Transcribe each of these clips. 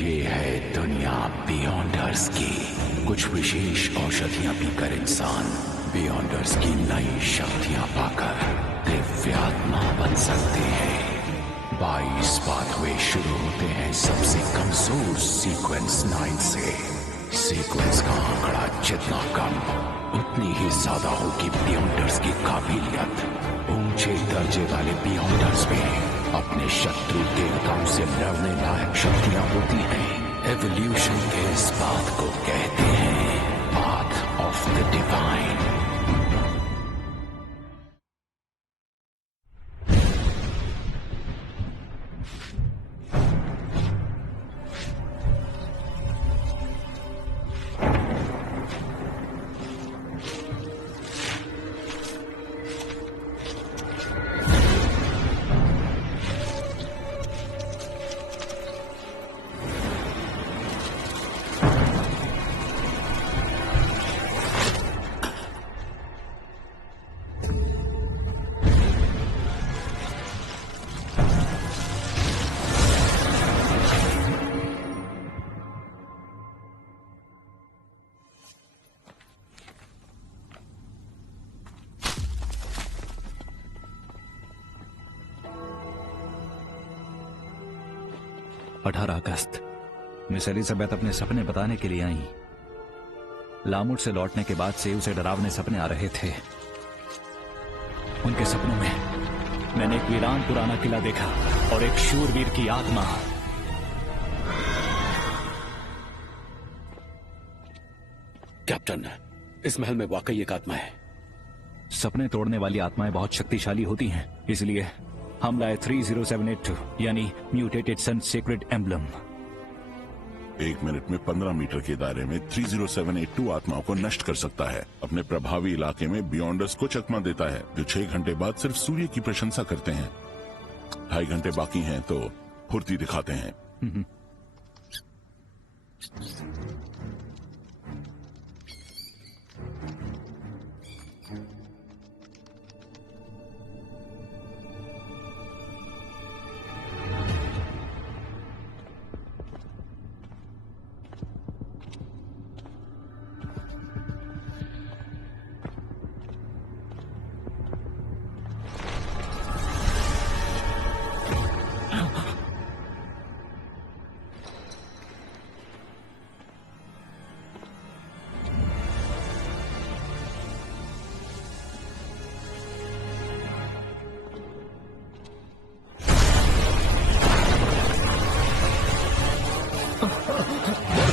ये है दुनिया बियॉन्डर्स की। कुछ विशेष औषधियां पीकर इंसान बियॉन्डर्स की नई शक्तियां पाकर दिव्यात्मा बन सकते हैं। 22 पाथवे शुरू होते हैं सबसे कमजोर सीक्वेंस 9 से। सीक्वेंस का आंकड़ा जितना कम उतनी ही ज्यादा होगी बियॉन्डर्स की काबिलियत। ऊंचे दर्जे वाले बियॉन्डर्स में अपने शत्रु देवताओं से लड़ने लायक शक्तियां होती हैं। एवोल्यूशन के इस बात को कहते हैं path of the divine. August miss Elizabeth अपने सपने बताने के लिए आई। लामुट से लौटने के बाद से उसे डरावने सपने आ रहे थे। उनके सपनों में मैंने एक वीरान पुराना किला देखा और एक शूरवीर की आत्मा। कैप्टन, इस महल में वाकई एक आत्मा है। सपने तोड़ने वाली आत्माएं बहुत शक्तिशाली होती हैं, इसलिए हम लाए 30782 यानी म्यूटेटेड सन सीक्रेट एम्बलम। 1 मिनट में 15 मीटर के दायरे में 30782 आत्माओं को नष्ट कर सकता है। अपने प्रभावी इलाके में बियॉन्डर्स को चकमा देता है, जो 6 घंटे बाद सिर्फ सूर्य की प्रशंसा करते हैं। 2.5 घंटे बाकी हैं तो फुर्ती दिखाते हैं।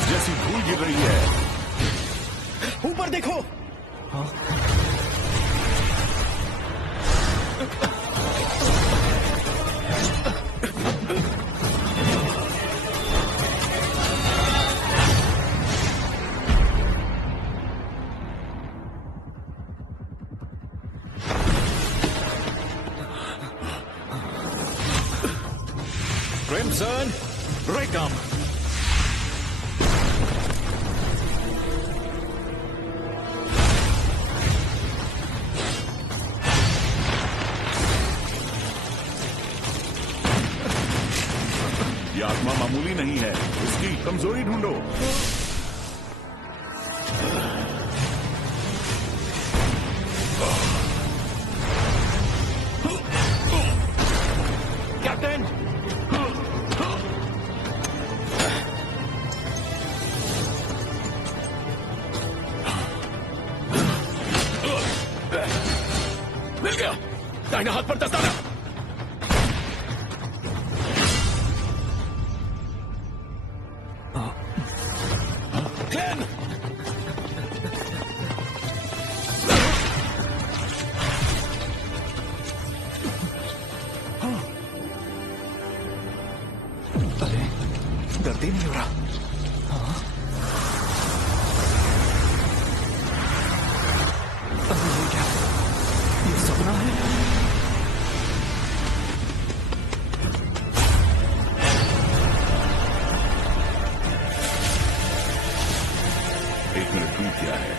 जैसी धूल गिर रही है। ऊपर देखो। क्रिम्सन रेकम। ये आत्मा मामूली नहीं है, उसकी कमजोरी ढूंढो। कैप्टन, मिल गया। दाहिने हाथ पर दस्ताना। दर्द ही नहीं हो रहा। अरे ये क्या? ये सपना है? एक मिनट बीत गया है।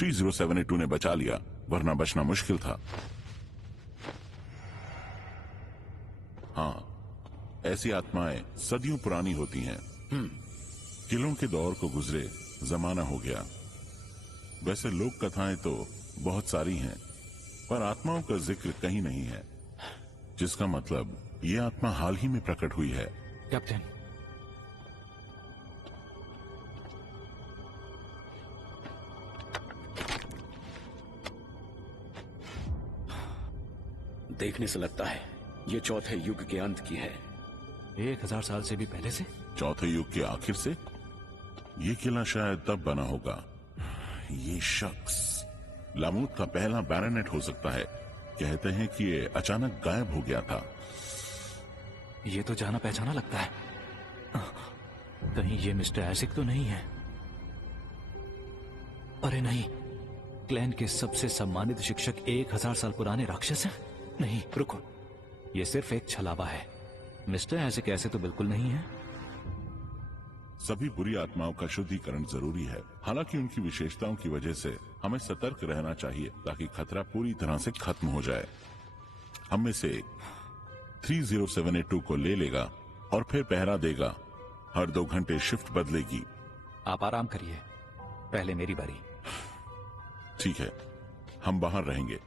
3072 ने बचा लिया, वरना बचना मुश्किल था। हाँ, ऐसी आत्माएं सदियों पुरानी होती हैं। किलों के दौर को गुजरे जमाना हो गया। वैसे लोक कथाएं तो बहुत सारी हैं, पर आत्माओं का जिक्र कहीं नहीं है, जिसका मतलब ये आत्मा हाल ही में प्रकट हुई है। कैप्टन, देखने से लगता है ये चौथे युग के अंत की है। 1000 साल से भी पहले से? चौथे युग के आखिर से? ये किला शायद तब बना होगा। ये शख्स लामूट का पहला बैरोनेट हो सकता है। कहते हैं कि ये अचानक गायब हो गया था। ये तो जाना पहचाना लगता है। कहीं ये मिस्टर आइजैक तो नहीं है? अरे नहीं, क्लैन के सबसे सम्मानित शिक्षक 1000 साल पुराने राक्षस हैं? नहीं, रुको, ये सिर्फ एक छलावा है। मिस्टर आइजैक ऐसे तो बिल्कुल नहीं है। सभी बुरी आत्माओं का शुद्धिकरण जरूरी है। हालांकि उनकी विशेषताओं की वजह से हमें सतर्क रहना चाहिए ताकि खतरा पूरी तरह से खत्म हो जाए। हम में से एक 30782 को ले लेगा और फिर पहरा देगा। हर 2 घंटे शिफ्ट बदलेगी। आप आराम करिए, पहले मेरी बारी। ठीक है, हम बाहर रहेंगे।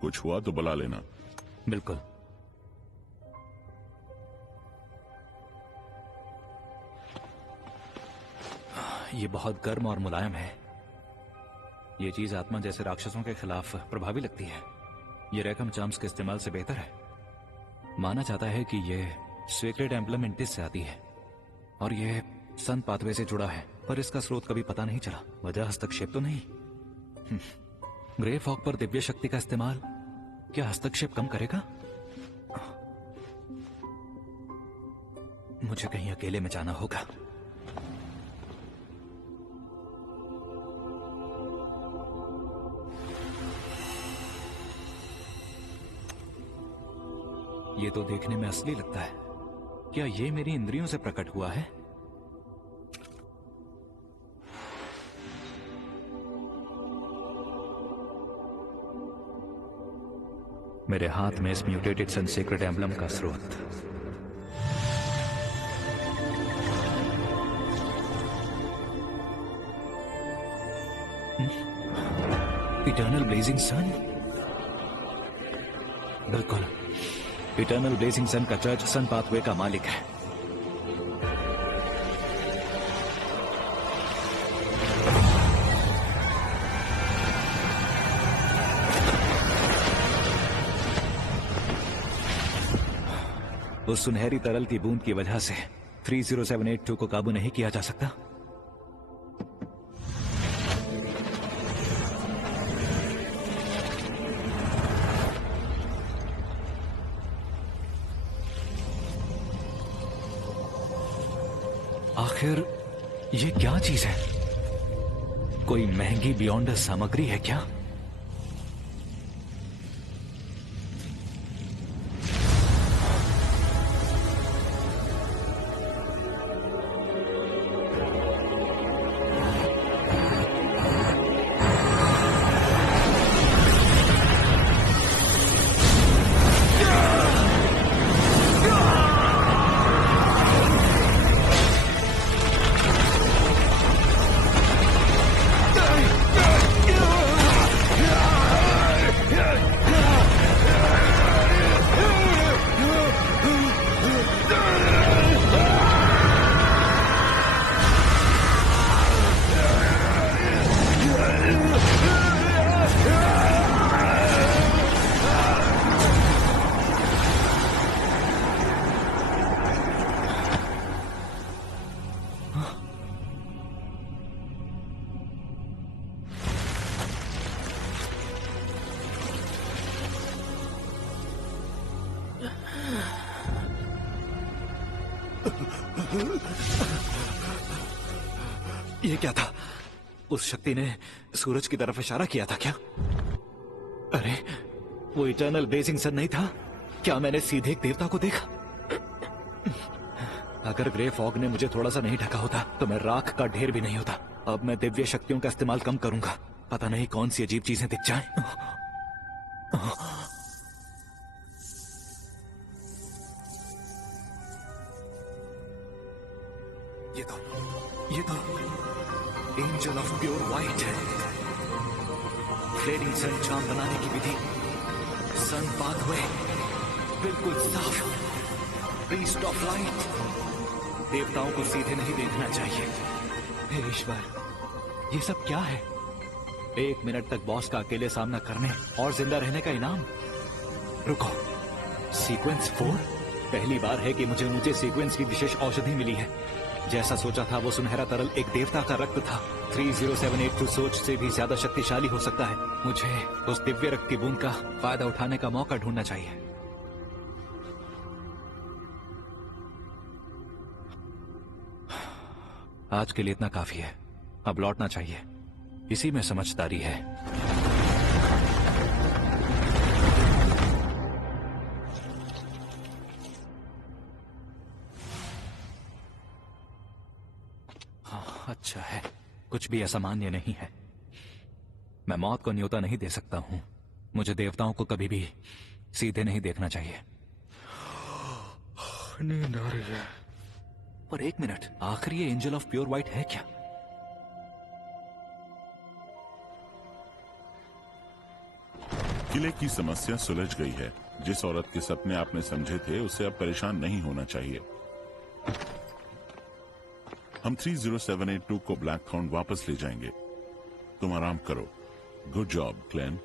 कुछ हुआ तो बुला लेना। बिल्कुल। ये बहुत गर्म और मुलायम है। ये चीज आत्मा जैसे राक्षसों के खिलाफ प्रभावी लगती है। ये रैकम चार्म्स के इस्तेमाल से बेहतर है। माना जाता है कि ये सेक्रेड एम्बलम इंटिस से आती है और ये सन पाथवे से जुड़ा है, पर इसका स्रोत कभी पता नहीं चला। वजह हस्तक्षेप तो नहीं? ग्रे फॉग पर दिव्य शक्ति का इस्तेमाल क्या हस्तक्षेप कम करेगा? मुझे कहीं अकेले में जाना होगा। ये तो देखने में असली लगता है। क्या ये मेरी इंद्रियों से प्रकट हुआ है? मेरे हाथ में इस म्यूटेटेड सन सीक्रेट एम्बलम का स्रोत। इटर्नल ब्लेजिंग सन? बिल्कुल, इटर्नल ब्लेजिंग सन का चर्च सन पाथवे का मालिक है। उस सुनहरी तरल की बूंद की वजह से 30782 को काबू नहीं किया जा सकता। आखिर ये क्या चीज है? कोई महंगी बियॉन्ड सामग्री है क्या? ये क्या था? उस शक्ति ने सूरज की तरफ इशारा किया था क्या? अरे, वो इटर्नल ब्लेजिंग सन नहीं था क्या? मैंने सीधे एक देवता को देखा। अगर ग्रे फॉग ने मुझे थोड़ा सा नहीं ढका होता तो मैं राख का ढेर भी नहीं होता। अब मैं दिव्य शक्तियों का इस्तेमाल कम करूंगा। पता नहीं कौन सी अजीब चीजें दिख जाएं। ये तो एंजल ऑफ प्योर व्हाइट है। फ्लेडिंग सन चार्म बनाने की विधि, सन पाथवे बिल्कुल साफ, प्रीस्ट ऑफ लाइट। देवताओं को सीधे नहीं देखना चाहिए। हे ईश्वर, ये सब क्या है? 1 मिनट तक बॉस का अकेले सामना करने और जिंदा रहने का इनाम। रुको, सीक्वेंस 4? पहली बार है कि मुझे सीक्वेंस की विशेष औषधि मिली है। जैसा सोचा था वो सुनहरा तरल एक देवता का रक्त था। 30782 सोच से भी ज्यादा शक्तिशाली हो सकता है। मुझे उस दिव्य रक्त की बूंद का फायदा उठाने का मौका ढूंढना चाहिए। आज के लिए इतना काफी है, अब लौटना चाहिए। इसी में समझदारी है। अच्छा है, कुछ भी असामान्य नहीं है। मैं मौत को न्योता नहीं दे सकता हूं। मुझे देवताओं को कभी भी सीधे नहीं देखना चाहिए। नींद आ रही है। पर 1 मिनट, आखिर ये एंजल ऑफ प्योर व्हाइट है क्या? किले की समस्या सुलझ गई है। जिस औरत के सपने आपने समझे थे उससे अब परेशान नहीं होना चाहिए। हम 30782 को ब्लैक काउंट वापस ले जाएंगे। तुम आराम करो। गुड जॉब क्लेन।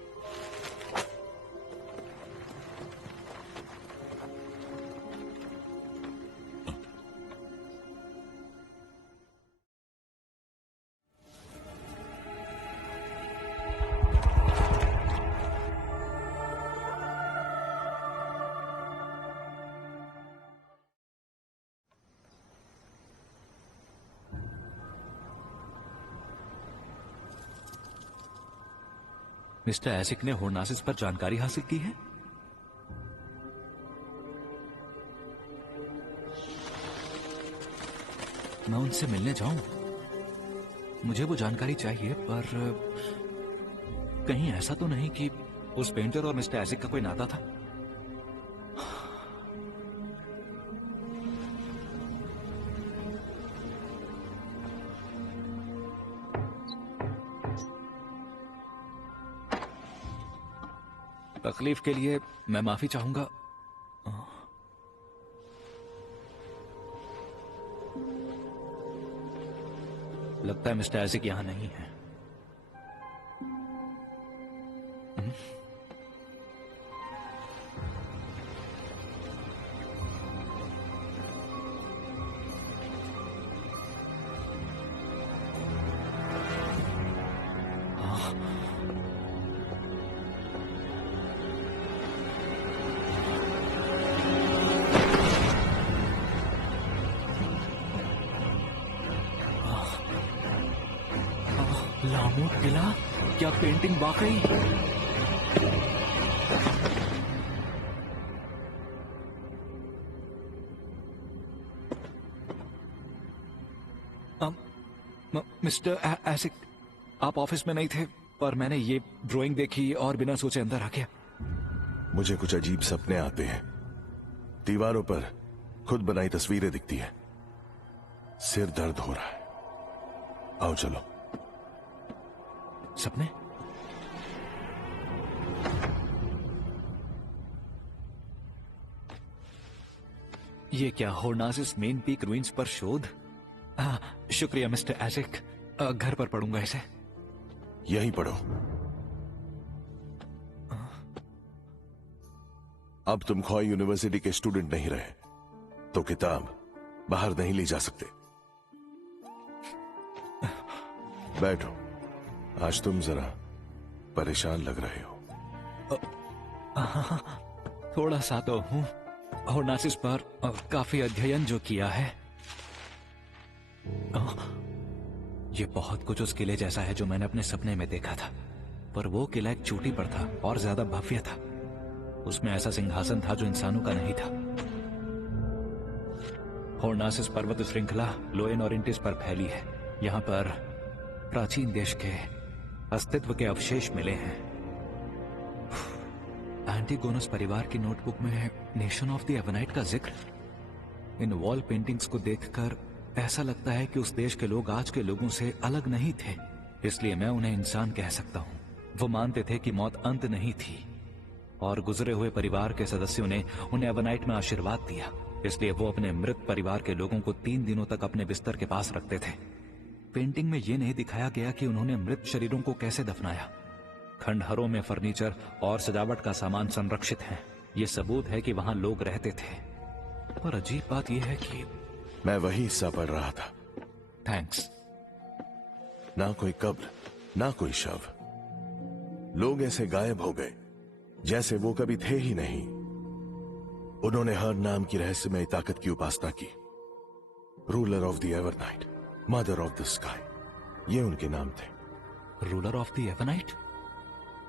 मिस्टर एसिक ने होर्नासिस पर जानकारी हासिल की है। मैं उनसे मिलने जाऊं? मुझे वो जानकारी चाहिए, पर कहीं ऐसा तो नहीं कि उस पेंटर और मिस्टर एसिक का कोई नाता था? तकलीफ के लिए मैं माफी चाहूंगा। लगता है मिस्टर एसिक यहां नहीं है। लामू किला? क्या पेंटिंग वाकई? मिस्टर एसिक, आप ऑफिस में नहीं थे, पर मैंने ये ड्राइंग देखी और बिना सोचे अंदर आ गया। मुझे कुछ अजीब सपने आते हैं। दीवारों पर खुद बनाई तस्वीरें दिखती हैं। सिर दर्द हो रहा है। आओ चलो। सपने? ये क्या होर्नासिस मेन पीक रुइंस पर शोध? शुक्रिया मिस्टर एसिक। घर पर पढ़ूंगा इसे। यहीं पढ़ो। अब तुम खॉय यूनिवर्सिटी के स्टूडेंट नहीं रहे, तो किताब बाहर नहीं ली जा सकते। बैठो। आज तुम जरा परेशान लग रहे हो। थोड़ा सा तो हूं। होर्नासिस पर काफी अध्ययन जो किया है। ये बहुत कुछ उस किले जैसा है जो मैंने अपने सपने में देखा था, पर वो किला एक चोटी पर था और ज्यादा भव्य था। उसमें ऐसा सिंहासन था जो इंसानों का नहीं था। होर्नासिस पर्वत श्रृंखला लोएन और इंटिस पर फैली है। यहाँ पर प्राचीन देश के अस्तित्व के अवशेष मिले हैं। एंटीगोनस परिवार की नोटबुक में नेशन ऑफ द एवनाइट का जिक्र। इन वॉल पेंटिंग्स को देखकर ऐसा लगता है कि उस देश के लोग आज के लोगों से अलग नहीं थे, इसलिए मैं उन्हें इंसान कह सकता हूं। वो मानते थे कि मौत अंत नहीं थी, और गुजरे हुए परिवार के सदस्यों ने उन्हें एवनाइट में आशीर्वाद दिया, इसलिए वो अपने मृत परिवार के लोगों को 3 दिनों तक अपने बिस्तर के पास रखते थे। पेंटिंग में ये नहीं दिखाया गया कि उन्होंने मृत शरीरों को कैसे दफनाया। खंडहरों में फर्नीचर और सजावट का सामान संरक्षित है। ये सबूत है कि वहां लोग रहते थे। पर अजीब बात यह है कि मैं वही हिस्सा पढ़ रहा था। थैंक्स। ना कोई कब्र, ना कोई शव। लोग ऐसे गायब हो गए जैसे वो कभी थे ही नहीं। उन्होंने हर नाम की रहस्यमय ताकत की उपासना की। Ruler of the Evernight, mother of the sky, ये उनके नाम थे। Ruler of the Avnite?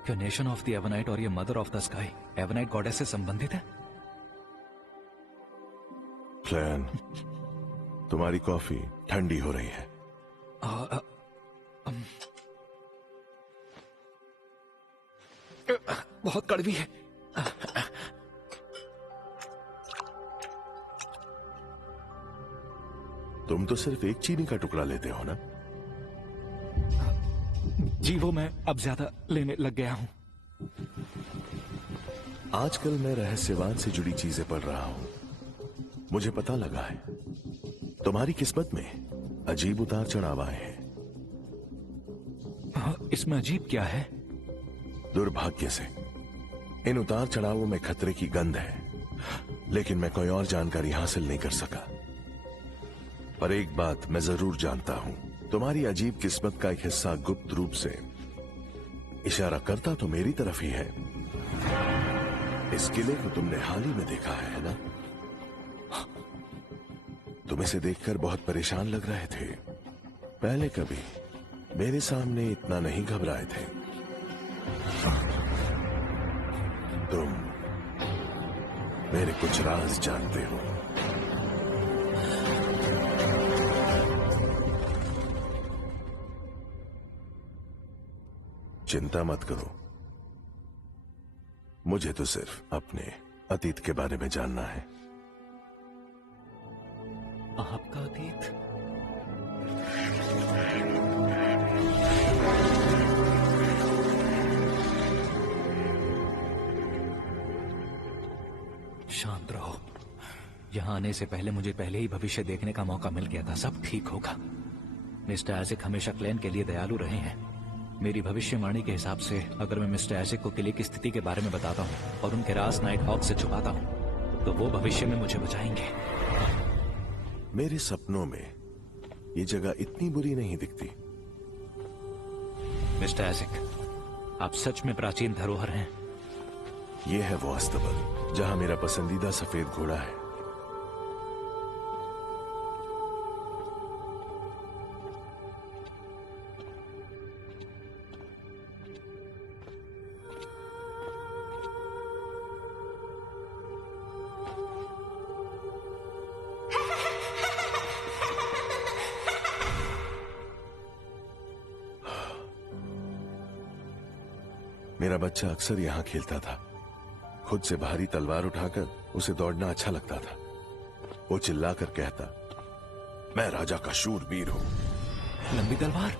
क्या नेशन ऑफ द एवनाइट और ये mother of the sky Avnite goddess से संबंधित है? क्लैन, तुम्हारी कॉफी ठंडी हो रही है। बहुत कड़वी है। तुम तो सिर्फ एक चीनी का टुकड़ा लेते हो ना? जी वो मैं अब ज्यादा लेने लग गया हूं। आजकल मैं रहस्यवाद से जुड़ी चीजें पढ़ रहा हूं। मुझे पता लगा है तुम्हारी किस्मत में अजीब उतार चढ़ाव आए हैं। इसमें अजीब क्या है? दुर्भाग्य से इन उतार चढ़ावों में खतरे की गंध है, लेकिन मैं कोई और जानकारी हासिल नहीं कर सका। पर एक बात मैं जरूर जानता हूं, तुम्हारी अजीब किस्मत का एक हिस्सा गुप्त रूप से इशारा करता तो मेरी तरफ ही है। इस किले को तुमने हाल ही में देखा है ना? तुम इसे देखकर बहुत परेशान लग रहे थे। पहले कभी मेरे सामने इतना नहीं घबराए थे। तुम मेरे कुछ राज जानते हो। चिंता मत करो, मुझे तो सिर्फ अपने अतीत के बारे में जानना है। आपका अतीत? शांत रहो। यहां आने से पहले मुझे पहले ही भविष्य देखने का मौका मिल गया था। सब ठीक होगा। मिस्टर आइजैक हमेशा क्लैन के लिए दयालु रहे हैं। मेरी भविष्यवाणी के हिसाब से अगर मैं मिस्टर आइजैक को किले की स्थिति के बारे में बताता हूं और उनके राज नाइट हॉक से छुपाता हूं, तो वो भविष्य में मुझे बचाएंगे। मेरे सपनों में ये जगह इतनी बुरी नहीं दिखती। मिस्टर आइजैक, आप सच में प्राचीन धरोहर हैं। ये है वो अस्तबल जहां मेरा पसंदीदा सफेद घोड़ा है। मेरा बच्चा अक्सर यहां खेलता था। खुद से भारी तलवार उठाकर उसे दौड़ना अच्छा लगता था। वो चिल्लाकर कहता, मैं राजा का शूरवीर हूं। लंबी तलवार?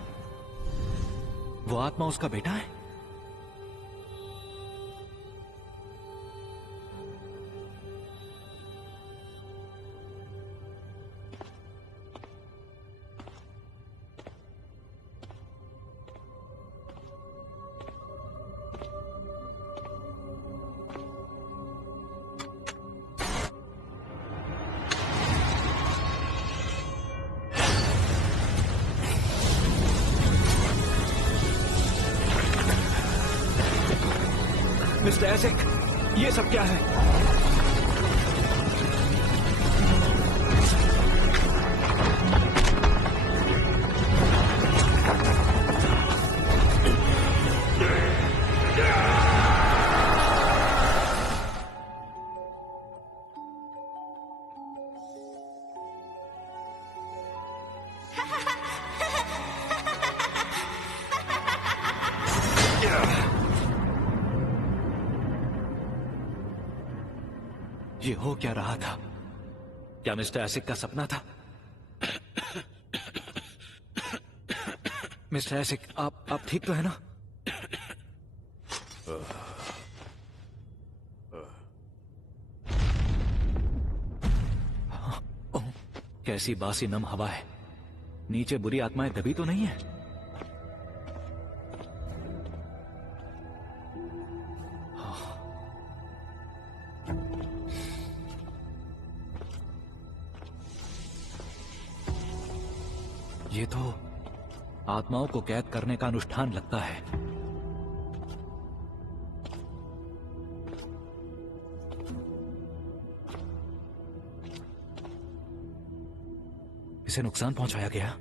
वो आत्मा उसका बेटा है? मिस्टर आइजैक, ये सब क्या है? ये हो क्या रहा था? क्या मिस्टर एसिक का सपना था? मिस्टर एसिक, आप ठीक तो है ना? ओह, कैसी बासी नम हवा है। नीचे बुरी आत्माएं दबी तो नहीं है? ये तो आत्माओं को कैद करने का अनुष्ठान लगता है। इसे नुकसान पहुंचाया गया।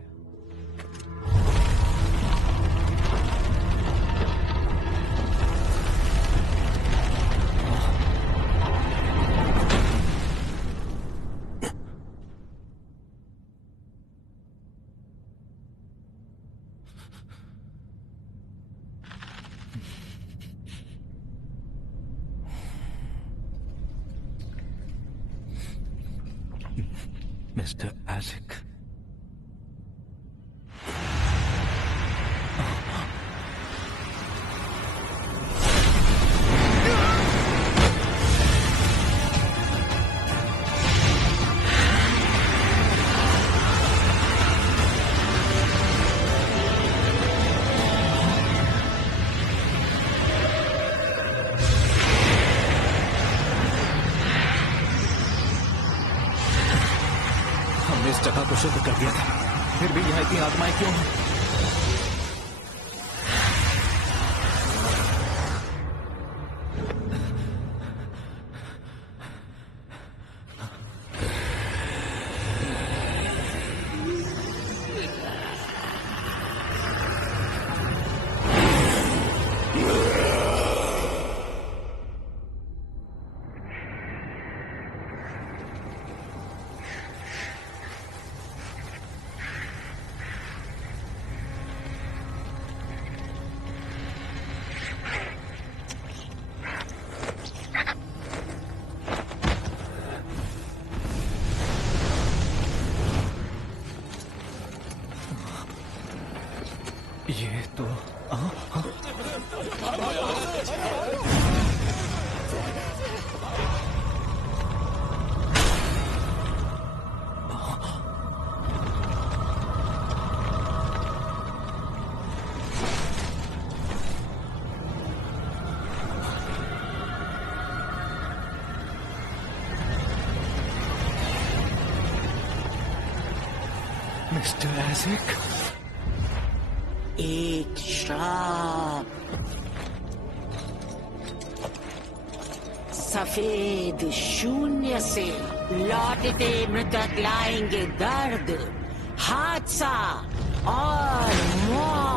मिस्टर एसिक, हमने इस जगह को शुद्ध कर दिया था, फिर भी यहाँ इतनी आत्माएं क्यों हैं? ये तो मिस्टर एसिक, एक श्राप, सफेद शून्य से लौटते मृतक लाएंगे दर्द, हादसा और मौत।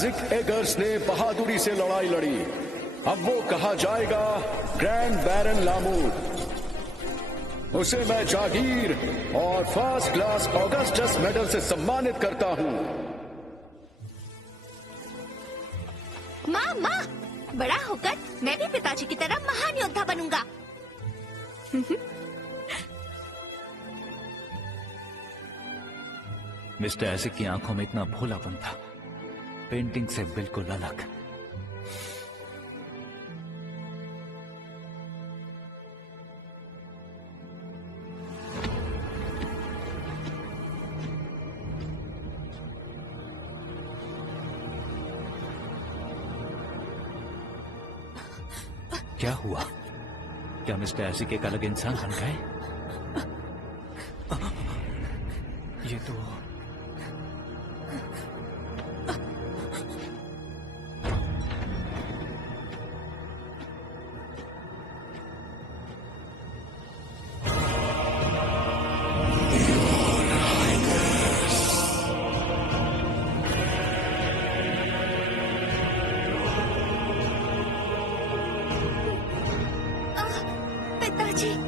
आइजैक एगर्स ने बहादुरी से लड़ाई लड़ी। अब वो कहा जाएगा ग्रैंड बैरन लामूर। उसे मैं जागीर और फर्स्ट क्लास ऑगस्टस मेडल से सम्मानित करता हूं। माँ माँ, बड़ा होकर मैं भी पिताजी की तरह महान योद्धा बनूंगा। मिस्टर आइजैक की आंखों में इतना भोलापन था, पेंटिंग से बिल्कुल अलग। क्या हुआ? क्या मिस्टर आइजैक एक अलग इंसान बन गए? ये तो पिताजी।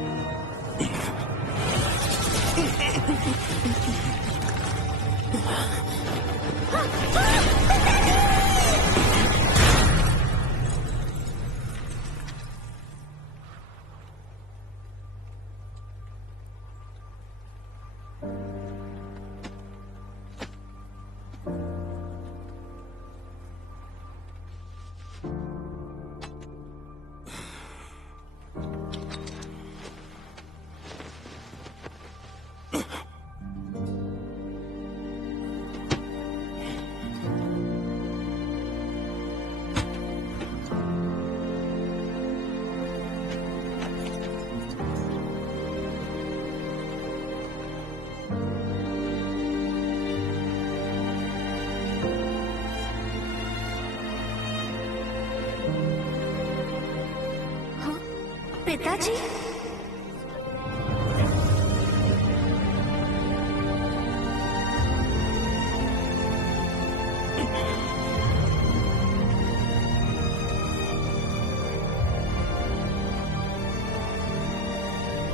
पिताजी,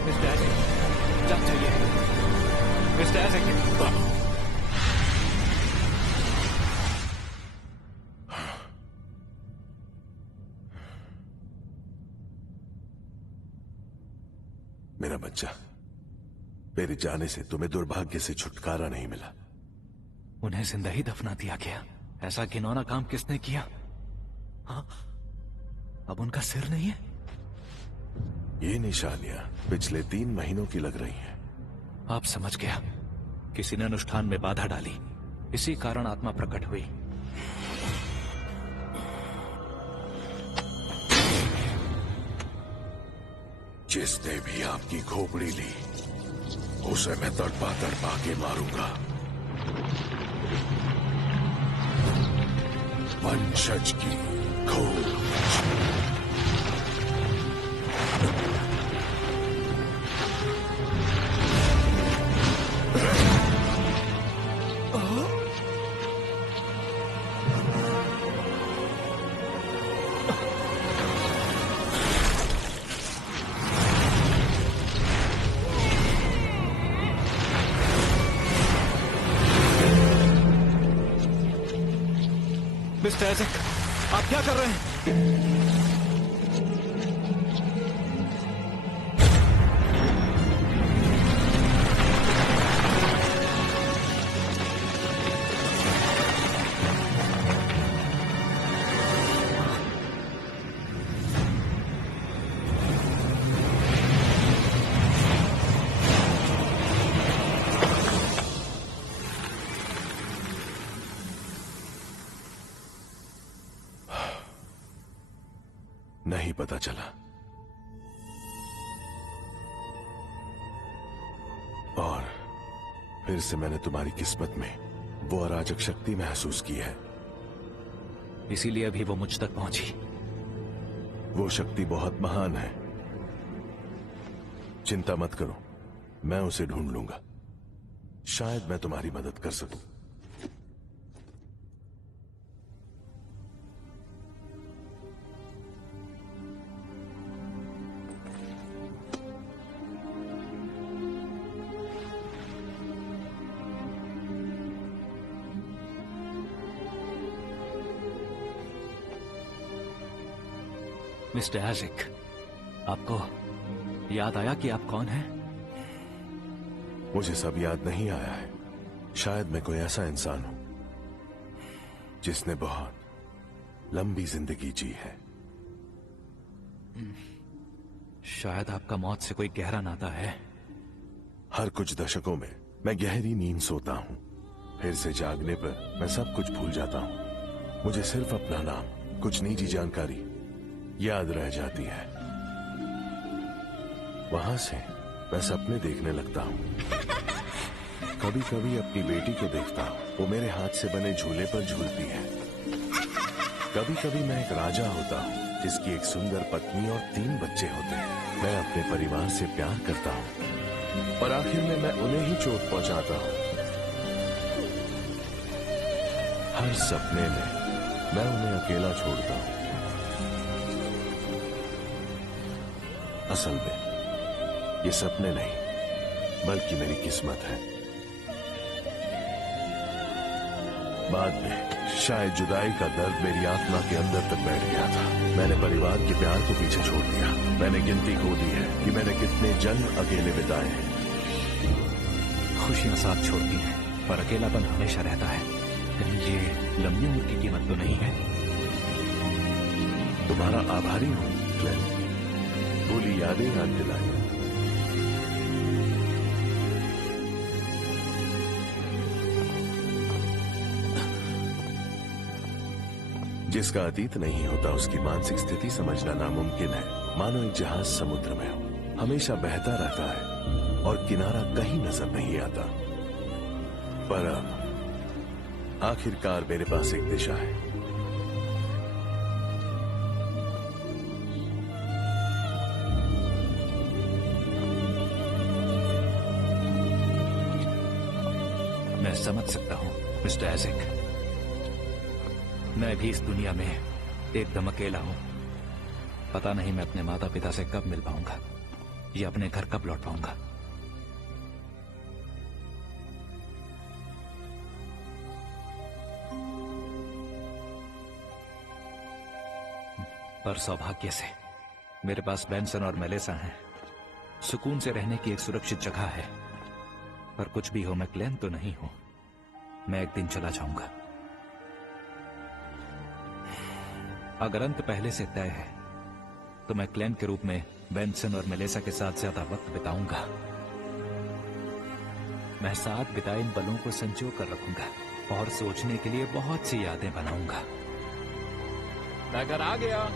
मिस्टर आइजैक, जब चाहिए मिस्टर आइजैक। मेरा बच्चा, मेरे जाने से तुम्हें दुर्भाग्य से छुटकारा नहीं मिला। उन्हें जिंदा ही दफना दिया गया। ऐसा घिनौना काम किसने किया? हाँ, अब उनका सिर नहीं है। ये निशानियां पिछले 3 महीनों की लग रही हैं। आप समझ गया, किसी ने अनुष्ठान में बाधा डाली, इसी कारण आत्मा प्रकट हुई। जिसने भी आपकी खोपड़ी ली, उसे मैं तड़पा तड़पा के मारूंगा। वंशज की खोज। मिस्टर आइजैक, आप क्या कर रहे हैं? नहीं पता चला। और फिर से मैंने तुम्हारी किस्मत में वो अराजक शक्ति महसूस की है। इसीलिए अभी वो मुझ तक पहुंची। वो शक्ति बहुत महान है। चिंता मत करो, मैं उसे ढूंढ लूंगा। शायद मैं तुम्हारी मदद कर सकूं। मिस्टर आशिक, आपको याद आया कि आप कौन हैं? मुझे सब याद नहीं आया है। शायद मैं कोई ऐसा इंसान हूं जिसने बहुत लंबी जिंदगी जी है। शायद आपका मौत से कोई गहरा नाता है। हर कुछ दशकों में मैं गहरी नींद सोता हूं, फिर से जागने पर मैं सब कुछ भूल जाता हूं। मुझे सिर्फ अपना नाम, कुछ निजी जानकारी याद रह जाती है। वहां से मैं सपने देखने लगता हूं। कभी कभी अपनी बेटी को देखता हूं, वो मेरे हाथ से बने झूले पर झूलती है। कभी कभी मैं एक राजा होता हूं जिसकी एक सुंदर पत्नी और 3 बच्चे होते हैं। मैं अपने परिवार से प्यार करता हूं और आखिर में मैं उन्हें ही चोट पहुंचाता हूं। हर सपने में मैं उन्हें अकेला छोड़ता हूं। असल में ये सपने नहीं बल्कि मेरी किस्मत है। बाद में शायद जुदाई का दर्द मेरी आत्मा के अंदर तक बैठ गया था। मैंने परिवार के प्यार को पीछे छोड़ दिया। मैंने गिनती खो दी है कि मैंने कितने जन्म अकेले बिताए हैं। खुशियां साथ छोड़ती हैं पर अकेलापन हमेशा रहता है। कहीं ये लंबी उम्र की कीमत तो नहीं है? तुम्हारा आभारी हूं क्लेन, भूली यादें याद दिलाई। जिसका अतीत नहीं होता उसकी मानसिक स्थिति समझना नामुमकिन है। मानो एक जहाज समुद्र में हो, हमेशा बहता रहता है और किनारा कहीं नजर नहीं आता। पर अब आखिरकार मेरे पास एक दिशा है। मैं समझ सकता हूं मिस्टर आइजैक। मैं भी इस दुनिया में एकदम अकेला हूं। पता नहीं मैं अपने माता पिता से कब मिल पाऊंगा या अपने घर कब लौट पाऊंगा। पर सौभाग्य से मेरे पास बेंसन और मेलेसा हैं। सुकून से रहने की एक सुरक्षित जगह है। पर कुछ भी हो, मैं क्लेन तो नहीं हूं। मैं एक दिन चला जाऊंगा। अगर अंत पहले से तय है तो मैं क्लेन के रूप में बेंसन और मेलेसा के साथ ज्यादा वक्त बिताऊंगा। मैं साथ बिताए इन पलों को संजो कर रखूंगा और सोचने के लिए बहुत सी यादें बनाऊंगा। मैं घर आ गया।